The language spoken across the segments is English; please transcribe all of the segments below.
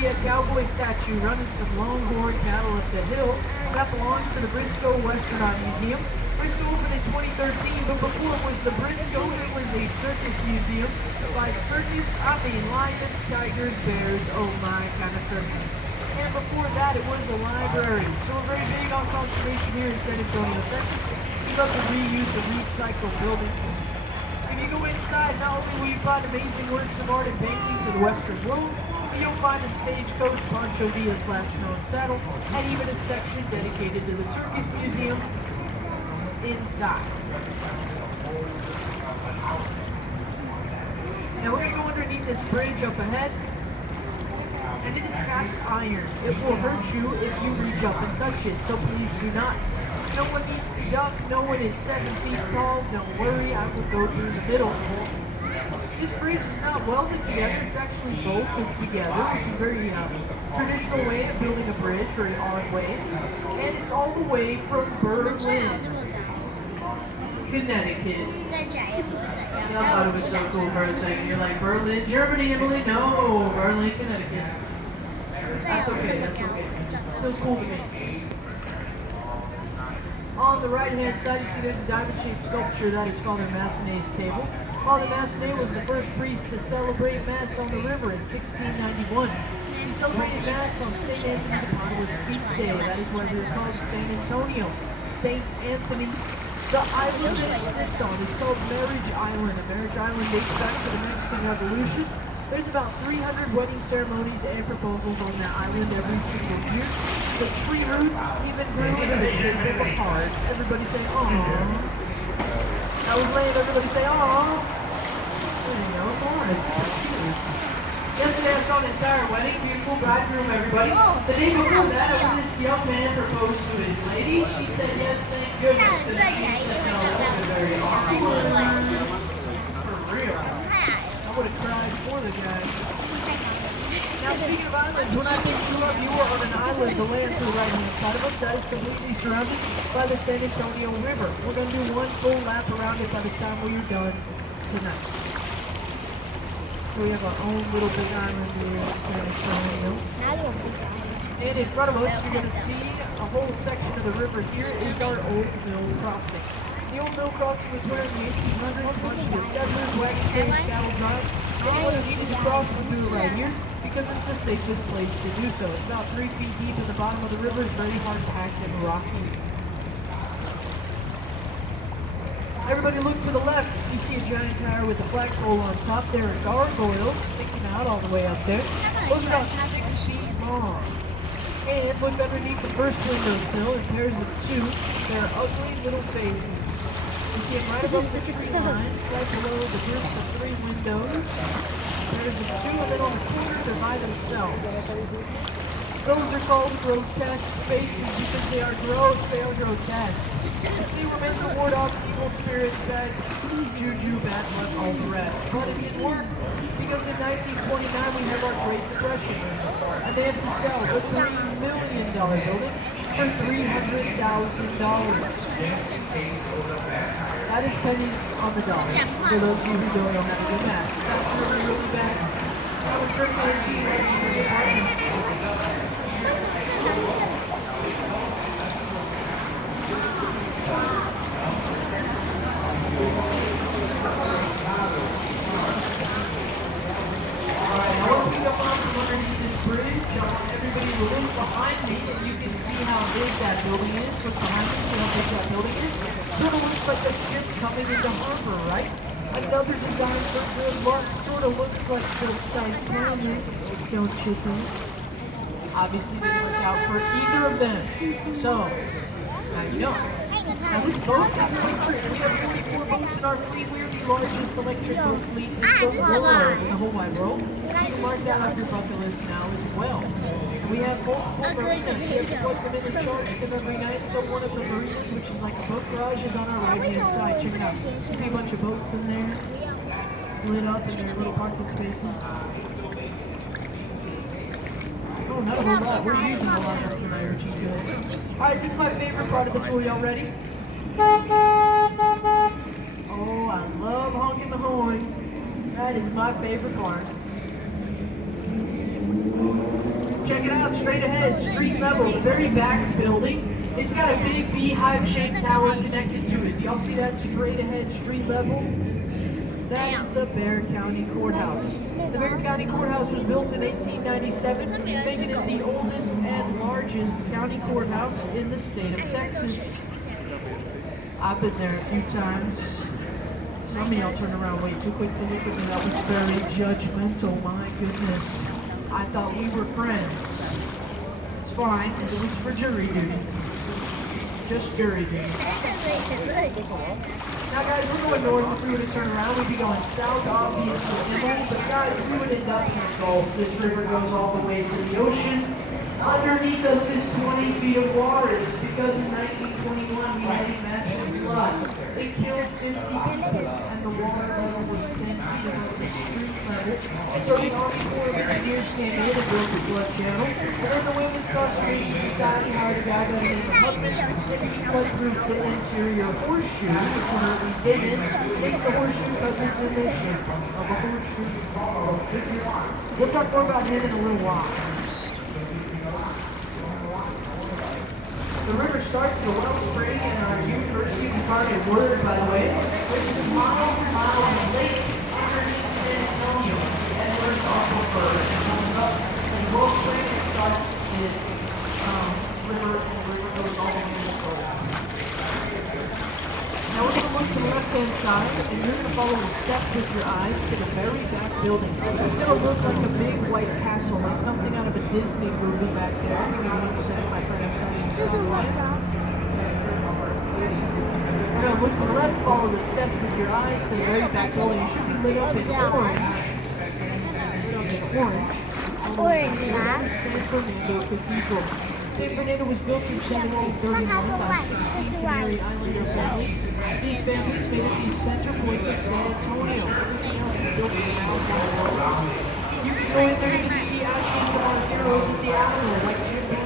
see a cowboy statue running some longhorn cattle up the hill. That belongs to the Briscoe Western Art Museum. Briscoe opened in 2013, but before it was the Briscoe, it was a circus museum by lions, tigers, bears, oh my kind of circus. And before that, it was a library. So we're very big on conservation here in San Antonio, Texas. We love to reuse and recycle buildings. If you go inside, not only will you find amazing works of art and paintings of the Western world, but you'll find a stagecoach, Pancho Villa's last known saddle, and even a section dedicated to the Circus Museum inside. Now we're going to go underneath this bridge up ahead, and it is cast iron. It will hurt you if you reach up and touch it, so please do not. No one needs to duck, no one is 7 feet tall, don't worry, I will go through the middle. This bridge is not welded together, it's actually bolted together, which is a very traditional way of building a bridge, very odd way. And it's all the way from Berlin, Connecticut. Yeah, I thought it was so cool for a second. You're like, Berlin, Germany, Emily? No, Berlin, Connecticut. That's okay, that's okay. It's still cool to me. On the right-hand side, you see there's a diamond-shaped sculpture. That is Father Massenet's table. Father Massenet was the first priest to celebrate Mass on the river in 1691. He celebrated Mass on St. Anthony de Padua's feast day. That is why we are called San Antonio, St. Anthony. The island that it sits on is called Marriage Island. A marriage island dates back to the Mexican Revolution. There's about 300 wedding ceremonies and proposals on that island every single year. The tree roots even grew into the shape of a heart. Everybody say, aww. I was laying, everybody say, aww. There you go, come on, it's so cute. Yesterday I saw an entire wedding, beautiful bridegroom, everybody. The day before that, when this young man proposed to his lady, she said yes, thank goodness, because she said no, it wasn't very awkward. For real. I would have cried for the guy. Now speaking of islands, when I picked you up, you were on an island, the land to the right-hand side of us. That is completely surrounded by the San Antonio River. We're going to do one full lap around it by the time we are done tonight. So we have our own little big island here in San Antonio. And in front of us, you're going to see a whole section of the river. Here is our old mill crossing. The old mill crossing was where in the 1800s, a bunch of settlers, wagon trains, cattle drives. Anyone who needed to cross would do it right here because it's the safest place to do so. It's about 3 feet deep at the bottom of the river. It's very hard packed and rocky. Everybody look to the left. You see a giant tower with a flagpole on top. There are gargoyles sticking out all the way up there. Those are about 6 feet long. And look underneath the first windowsill in pairs of 2. There are ugly little faces. You see them right above the tree line, right below the groups of 3 windows. There's a 2, and then on the corner they're by themselves. Those are called grotesque faces because they are gross, they are grotesque. They were meant to ward off evil spirits, bad juju, bad luck, all the rest. But it didn't work because in 1929 we have our Great Depression. And they had to sell the $3 million building for $300,000. That is pennies on the dollar. For those of you who don't know how to do math. That's really, really bad. I was drinking a tea right in the apartment. Everybody will look behind me and you can see how big that building is. Look behind me, see how big that building is. Sort of looks like a ship coming into harbor, right? Another design for good luck sort of looks like the Titanic, don't you think? Obviously didn't work out for either of them. So, now you know. Now this boat is electric. We have 44 boats in our fleet. We are the largest electric boat fleet in the world, in the whole wide world. So you can mark that off your bucket list now as well. We have multiple marinas. We have to plug them in and charge them every night. So one of the marinas, which is like a boat garage, is on our right-hand side. Check it out. You see a bunch of boats in there, lit up in their little parking spaces. Oh, not a whole lot. We're using a lot of tonight, aren't you good? Alright, this is my favorite part of the tour. Y'all ready? Oh, I love honking the horn. That is my favorite part. out straight ahead, street level, the very back building. It's got a big beehive-shaped tower connected to it. Y'all see that straight ahead, street level? That is the Bexar County Courthouse. The Bexar County Courthouse was built in 1897, making it the oldest and largest county courthouse in the state of Texas. I've been there a few times. Some of y'all turn around way too quick to look at me. That was very judgmental, my goodness. I thought we were friends. It's fine, it was for jury duty. Just jury duty. Now guys, we're going north. If we were to turn around, we'd be going south, obviously. But guys, we would end up in the Gulf. This river goes all the way to the ocean. Underneath us is 20 feet of water. It's because in 1921 we had a massive flood. It killed 50 people, and the water level was 10 feet above the street level. And so the Army Corps of Engineers came in and built the flood channel. And then the Women's Conservation Society hired a guy by the name of Huckman, and he flood-proofed the interior horseshoe, which currently didn't. It's the horseshoe because it's in the shape of a horseshoe. We'll talk more about him in a little while. The river starts at a wellspring in our University of Chicago word, by the way, which is miles and miles of lake underneath San Antonio. And where it's aquifer and comes up. And the wellspring it starts its river, and the river goes all the way to the coast. Now we're going to look to the left-hand side, and you're going to follow the steps with your eyes to the very back building. It's going to look like a big white castle, like something out of a Disney movie back there. My friend Just a laptop. We're going to look to the left, follow the steps with your eyes to the very back building. It should be lit up in orange. Orange, yeah. San Fernando Cathedral. San Fernando was built in 1731 by 16 Canary Islander families. These families made it the center point of San Antonio. You can go in there and see the ashes of our heroes at the Alamo, like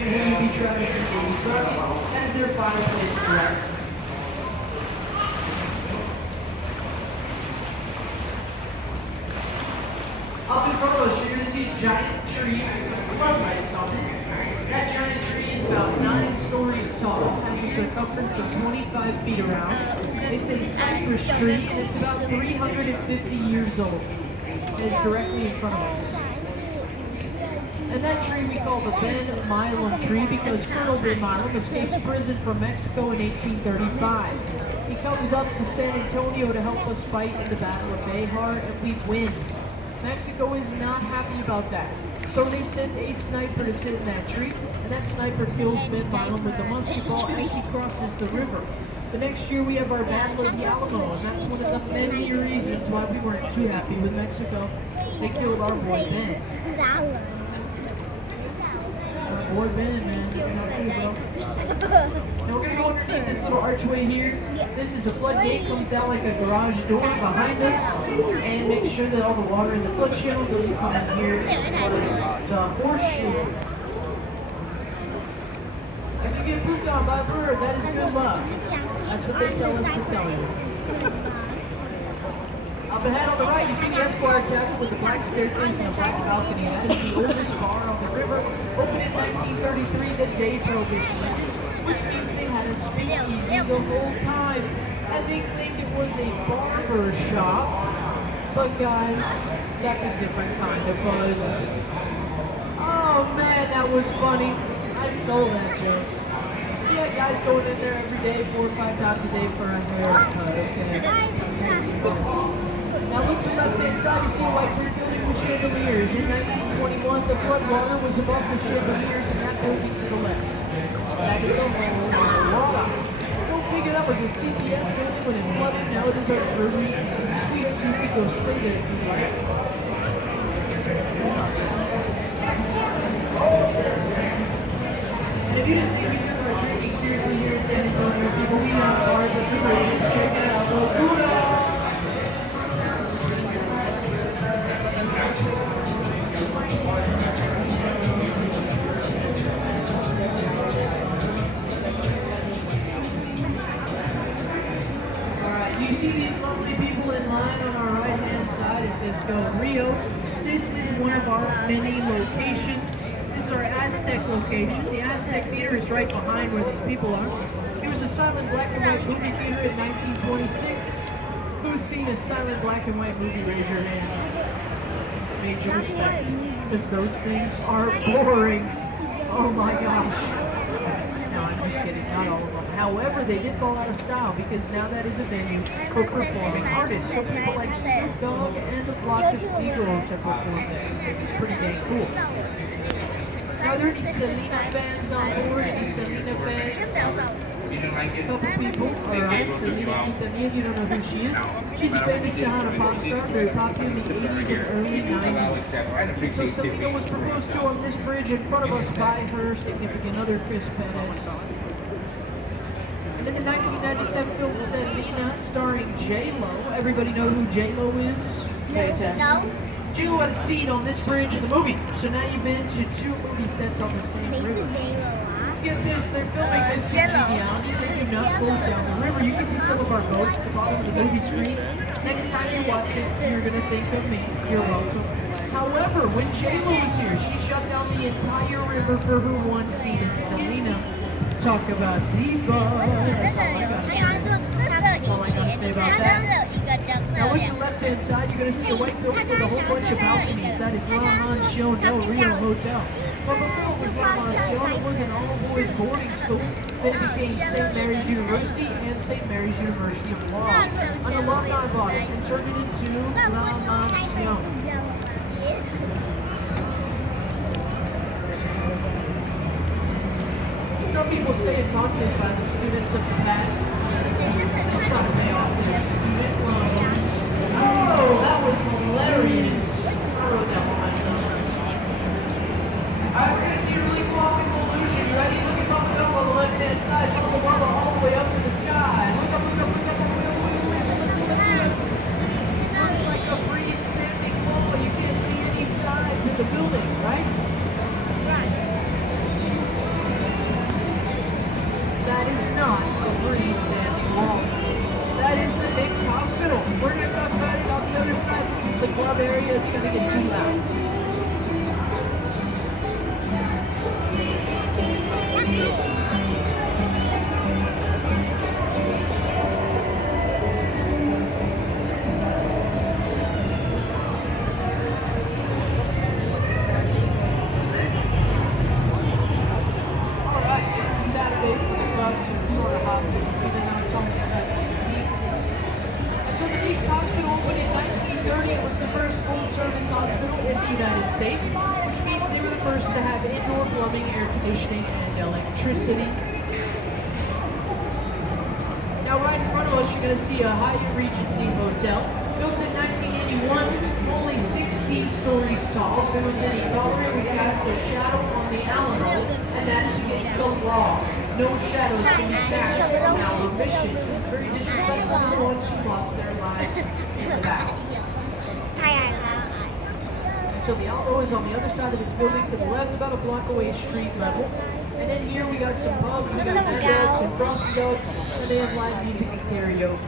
William B. Travis and Davy Crockett, as their fireplace dress. Up in front of us, you're going to see a giant tree with some floodlights on it. That giant tree is about 9 stories tall, has a circumference of 25 feet around. It's a cypress tree, and it's about 350 years old. And it's directly in front of us. And that tree we call the Ben Milam tree because Colonel Ben Milam escapes prison from Mexico in 1835. He comes up to San Antonio to help us fight in the Battle of Bexar, and we win. Mexico is not happy about that. So they sent a sniper to sit in that tree, and that sniper kills Ben Milam with a musket ball as he crosses the river. The next year we have our Battle of the Alamo, and that's one of the many reasons why we weren't too happy with Mexico. They killed our boy Ben. Boy Ben, man, it's not cool, bro. Now we're going to go underneath this little archway here. This is a floodgate, comes down like a garage door behind us, and make sure that all the water in the flood channel doesn't come in here and flood the horseshoe. If you get pooped on by a bird, that is good luck. That's what they tell us to tell you. Up ahead on the right, you see the Esquire Tavern with the black staircase and a black balcony. That is the oldest bar on the river, opened in 1933, the day Prohibition, which means they had a speakeasy the whole time. And they claimed it was a barber shop, but guys, that's a different kind of buzz. Oh man, that was funny. I stole that joke. Yeah, guys going in there every day, 4 or 5 times a day for a haircut, okay? Now look to the left-hand side, you see a white brick building with chandeliers. In 1921, the flood water was above the chandeliers in that building to the left. Back at the water. Don't pick it up as a CPS building when it's flooded. Now it is our brewery and sweets. You can go say that if you like. And if you didn't think we took our drinking seriously here in San Antonio, people, we have bars at the brewery. Check it out. Los Budas! Alright, you see these lovely people in line on our right hand side? It says Go Rio. This is one of our many locations. This is our Aztec location. The Aztec Theater is right behind where these people are. It was a silent black and white movie theater in 1926. Who's seen a silent black and white movie? Raise your hand. Major respect. Because those things are boring. Oh my gosh. No, I'm just kidding. Not all of them. However, they did fall out of style because now that is a venue for performing artists. So people like Snoop Dogg and the flock of seagulls have performed there. It's pretty dang cool. Now there's Selena fans on board. The Selena fans. A couple people. Alright, Selena Quintanilla, you don't know who she is. She's a famous Tejano pop star, very popular in the 80s and early 90s. So Selena was proposed to on this bridge in front of us by her significant other, Chris Perez. And then the 1997 film Selena, starring J-Lo. Everybody know who J-Lo is? Fantastic. No. J-Lo had a seat on this bridge in the movie. So now you've been to 2 movie sets on the same 谁是 river. J-Lo 啊？ Get this, they're filming this congeniality. They do not close down the river. You can see some of our boats at the bottom of the movie screen. Next time you watch it, you're going to think of me. You're welcome. However, when J-Lo was here, she shut down the entire river for her one seat in Selena. Talk about diva. That's all I got to say. That's all I got to say about that. Now look to the left-hand side, you're going to see a white building with a whole bunch of balconies. That is La Mansion Del Rio Hotel. Well, before it was La Mansion, it was an all-boys boarding school. Then it became St. Mary's University and St. Mary's University of Law. An alumni bought it and turned it into La Mansion. Some people say it's haunted by the students of the past. I'm trying to pay off their student loans. Oh, that was hilarious. I wrote that one myself. Alright, we're going to see a really cool optical illusion. You ready? Look at bumping up on the left-hand side. Show the marble all the way up to the sky. Look up, look up, look up, look up, look up, look up, look up. Looks like a freestanding wall. You can't see any sides of the building, right? That is not a freestanding wall. That is the Knicks Hospital. We're going to talk about it on the other side. This is the club area. It's going to get too loud. Electricity. Now right in front of us you're going to see a Hyatt Regency Hotel. Built in 1981, only 16 stories tall. If it was any taller, it would cast a shadow on the Alamo, and that's against the law. No shadows can be cast on our mission. It's very disrespectful to the ones who lost their lives in the battle. So the Alamo is on the other side of this building to the left, about a block away street level. And then here we got some pubs, we got mascots and cross dogs, and they have live music and karaoke.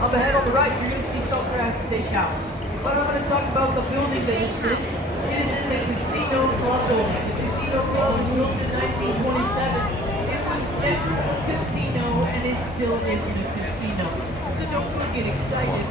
Up ahead on the right, you're going to see Saltgrass Steakhouse. But I'm going to talk about the building that it's in. It is in the Casino Club building. The Casino Club was built in 1927. It was never a casino, and it still isn't a casino. So don't get excited.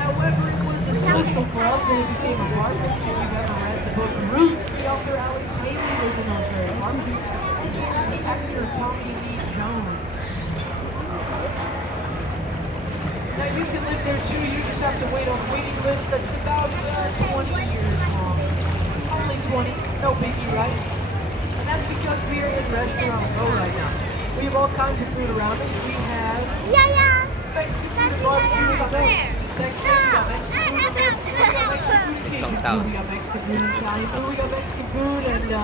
However, it was a social club, and it became apartments. If you've ever read the book Roots, the author Alex Haley lived in those very apartments, as well as the actor Tommy Lee Jones. Now you can live there too, you just have to wait on a waiting list that's about 20 years long. Only 20, no biggie, right? And that's because we are in restaurant mode right now. We have all kinds of food around us. We have Mexican food, barbecue, we got Mexican food, we got Mexican food, Italian food, we got Mexican food, and did I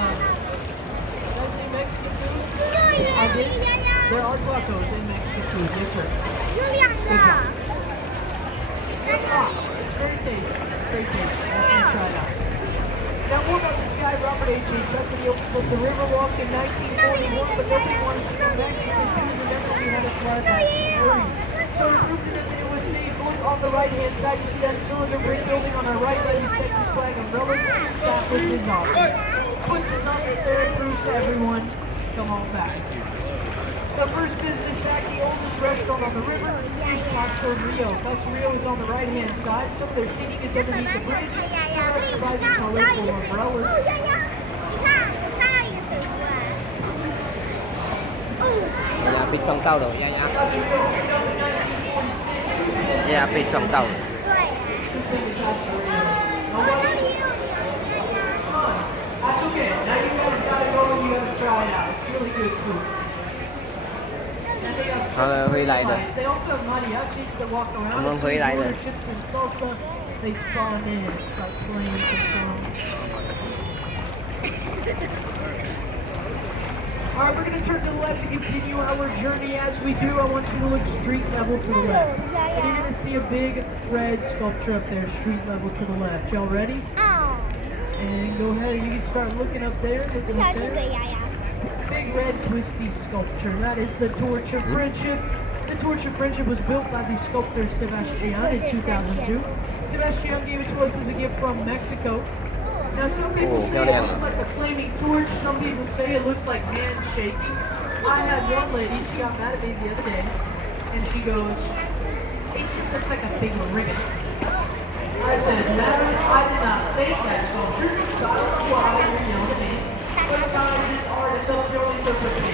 say Mexican food? I did? There are tacos in Mexican food, yes sir. Good job. It's very tasty. Very tasty. Let's try it out. Now more about this guy, Robert H. He opened the Riverwalk in 1941, but nobody wanted to come back to the right-hand side, you see that cylinder brick building on our right, ladies, Texas flag umbrellas. That was his office. Puts his office there and proves to everyone, come on back. The first business shack, the oldest restaurant on the river, is Casa Rio. Casa Rio is on the right-hand side. Some of their seating is underneath the bridge. The rest providing colorful umbrellas. 丫丫被撞到了，丫丫，丫丫被撞到了。That's okay. Now you guys gotta go and you gotta try it out. It's really good food. 好了，回来了。 They also have mariachis that walk around. 我们回来了。 Chips and salsa. They spawn in. Start playing some songs. Alright, we're going to turn to the left to continue our journey. As we do, I want you to look street level to the left. And you're going to see a big red sculpture up there, street level to the left. Y'all ready? And go ahead, you can start looking up there. Looking up there. Big red twisty sculpture. That is the Torch of Friendship. The Torch of Friendship was built by the sculptor Sebastian in 2002. Sebastian gave it to us as a gift from Mexico. Now some people say it looks like a flaming torch, some people say it looks like hands shaking. I had one lady, she got mad at me the other day, and she goes, it just looks like a big ribbon. I said, madam, I did not think that sculpture, so I don't know why you're yelling at me. But guys, it's art, it's up to your interpretation.